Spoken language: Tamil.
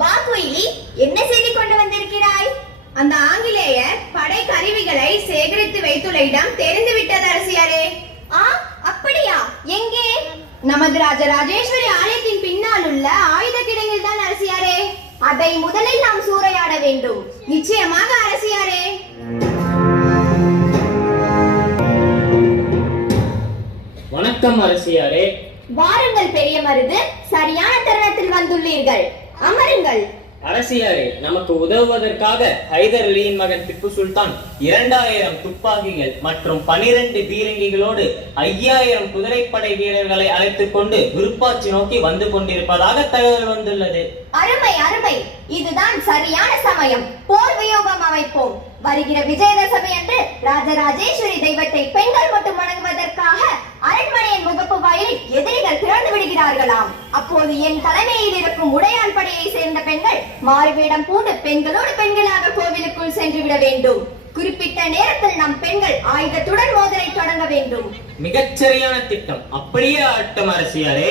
வா குயிலி, என்ன செய்தி கொண்டு வந்திருக்கிறாய்? அந்த ஆங்கிலேயர் படை கருவிகளை சேகரித்து வைத்துள்ள இடம் தெரிந்து விட்டது அரசியாரே. அப்படியா? எங்கே? நமது ராஜராஜேஸ்வரி ஆலயத்தின் பின்னால் உள்ள ஆயுத கிடங்கில் தான் அரசியாரே. அதை முதலில் நாம் சூறையாட வேண்டும். நிச்சயமாக அரசியாரே. வணக்கம் அரசியாரே. வாருங்கள் பெரிய மருது, சரியான தருணத்தில் வந்துள்ளீர்கள். அமருங்கள். அரசியாரே, நமக்கு உதவுவதற்காக ஹைதர் அலியின் மகன் திப்பு சுல்தான் 2000 துப்பாக்கிகள் மற்றும் 12 பீரங்கிகளோடு 5000 குதிரைப்படை வீரர்களை அழைத்துக் கொண்டு விருப்பாச்சி நோக்கி வந்து கொண்டிருப்பதாக தகவல் வந்துள்ளது. அருமை அருமை, இதுதான் சரியான சமயம். போர் வியூகம் அமைப்போம். வருகிற விஜயதசமி அன்று ராஜராஜேஸ்வரி தெய்வத்தை பெண்கள் மட்டும் வணங்குவதற்காக அரண்மனையின் முகப்பு வாயில் எதிரிகள் திறந்து விடுகிறார்களாம். அப்போது என் தலைமையில் இருக்கும் உடையாள் படையை சேர்ந்த பெண்கள் மாறுவேடம் பூண்டு பெண்களோடு பெண்களாக கோவிலுக்குள் சென்று விட வேண்டும். குறிப்பிட்ட நேரத்தில் நம் பெண்கள் ஆயுதத்துடன் மோதலை தொடங்க வேண்டும். மிகச்சரியான திட்டம். அப்படியே ஆட்டம் அரசியாரே.